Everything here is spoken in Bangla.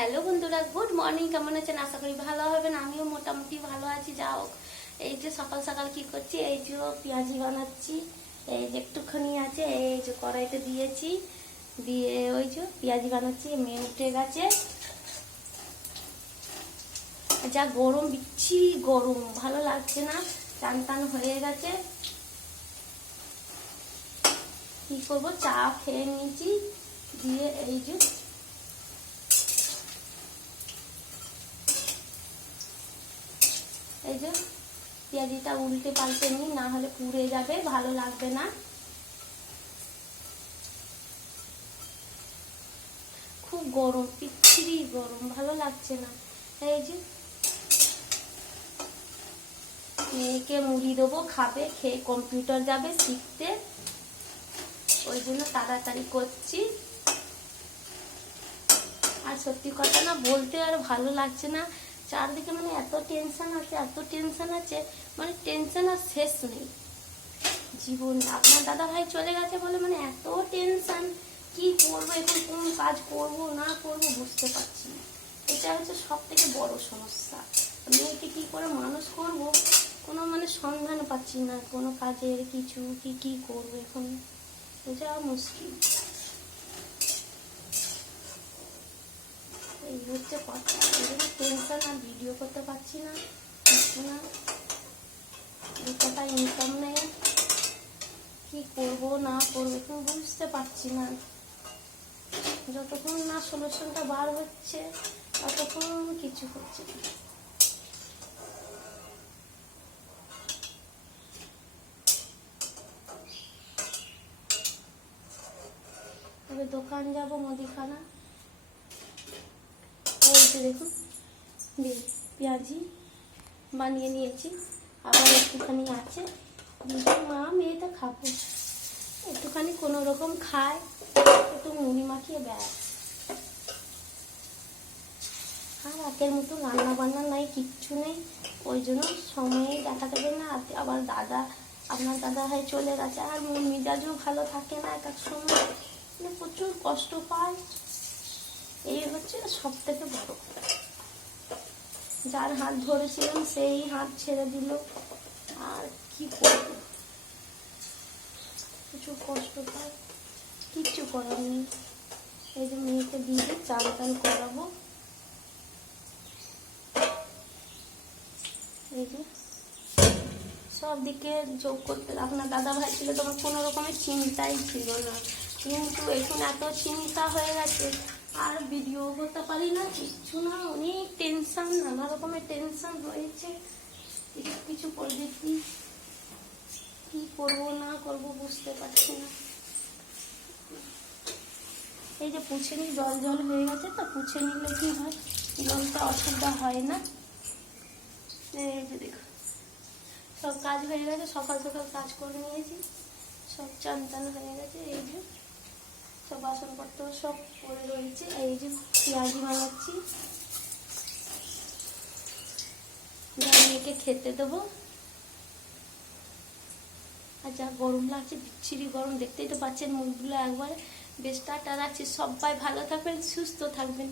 হ্যালো বন্ধুরা, গুড মর্নিং। কেমন আছেন? আশা করি ভালো হবেন। আমিও মোটামুটি ভালো আছি। যা হোক, এই যে সকাল সকাল কি করছি, এই যে পেঁয়াজি বানাচ্ছি। এই যে একটুখানি আছে, এই যে কড়াইতে দিয়েছি, দিয়ে ওই যে পেঁয়াজি বানাচ্ছি। মেয়ে উঠে গেছে। যা গরম, বিচ্ছিরি গরম, ভালো লাগছে না। টান টান হয়ে গেছে। কি করবো, চা খেয়ে নিয়েছি, দিয়ে এই যে এই যে পেঁয়াজিটা উল্টে পাল্টে নিই, না হলে পুড়ে যাবে, ভালো লাগবে না। খুব গরম, পিচ্ছিরি গরম, ভালো লাগছে না। এই যে মেয়েকে মুড়ি দেবো, খাবে, খেয়ে কম্পিউটার যাবে শিখতে, ওই জন্য তাড়াতাড়ি করছি। আর সত্যি কথা না বলতে আর ভালো লাগছে না। চারদিকে মানে এত টেনশন আছে, এত টেনশন আছে, মানে টেনশন আর শেষ নেই জীবনে। আপনার দাদা ভাই চলে গেছে বলে মানে এত টেনশন, কি করবো এখন, কোন কাজ করব না করব বুঝতে পারছি না। এটা হচ্ছে সব থেকে বড় সমস্যা। মেয়েকে কি করে মানুষ করব, কোনো মানে সন্ধান পাচ্ছি না কোনো কাজের, কিছু কি করবো এখন, এটা মুশকিল। এই হচ্ছে কথা, টেনশন, আর ভিডিও করতে পারছি না, কিছু না। দু টাকা ইনকাম নেই, কি করব না করবো এখন বুঝতে পারছি না। যতক্ষণ না সলিউশনটা বার হচ্ছে ততক্ষণ কিছু হচ্ছে না। তবে দোকান যাবো মুদিখানা। এই যে দেখুন, পেঁয়াজি বানিয়ে নিয়েছি, আবার একটুখানি আছে। মা মেয়েটা খাবো, একটুখানি কোনো রকম খায়, একটু মুড়ি মাখিয়ে ব্যাস। আর আগের মতো রান্না বান্না নাই, কিচ্ছু নেই, ওই জন্য সময়ে দেখা যাবে না। আবার আপনার দাদা ভাই চলে গেছে, আর মন মেজাজও ভালো থাকে না এক এক সময়, মানে প্রচুর কষ্ট পায়। এই হচ্ছে সব থেকে বড়। যার হাত ধরেছিলাম সেই হাত ছেড়ে দিল, আর কি করবো, প্রচুর কষ্ট পায়, কিচ্ছু করার নেই। এই যে মেয়েকে দিয়ে চান টান করাবো। এই যে সব দিকে যোগ করতে, আপনার দাদা ভাই ছিল তোমার কোনো রকমের চিন্তাই ছিল না, কিন্তু এখন এত চিন্তা হয়ে গেছে, আর ভিডিও করতে পারি না, কিচ্ছু না। অনেক টেনশন, নানা রকমের টেনশন রয়েছে, কিছু করে দিচ্ছি, কি করবো না করবো বুঝতে পারছি না। এই যে পুছে নিই, জল হয়ে গেছে তো, পুছে নিলে কি হয়, জলটা অসুবিধা হয় না। এই যে দেখো, সব কাজ হয়ে গেছে, সকাল সকাল কাজ করে নিয়েছি, সব চান টান হয়ে গেছে। এই যে সব বাসনপত্র সব পড়ে রয়েছে। এই যে পেঁয়াজি বানাচ্ছি, মেয়েকে খেতে দেবো। আর যা গরম লাগছে, বিচ্ছিরি গরম, দেখতেই তো পাচ্ছেন মুখগুলো একবার। বেশ টাটা রাখছি, সবাই ভালো থাকবেন, সুস্থ থাকবেন।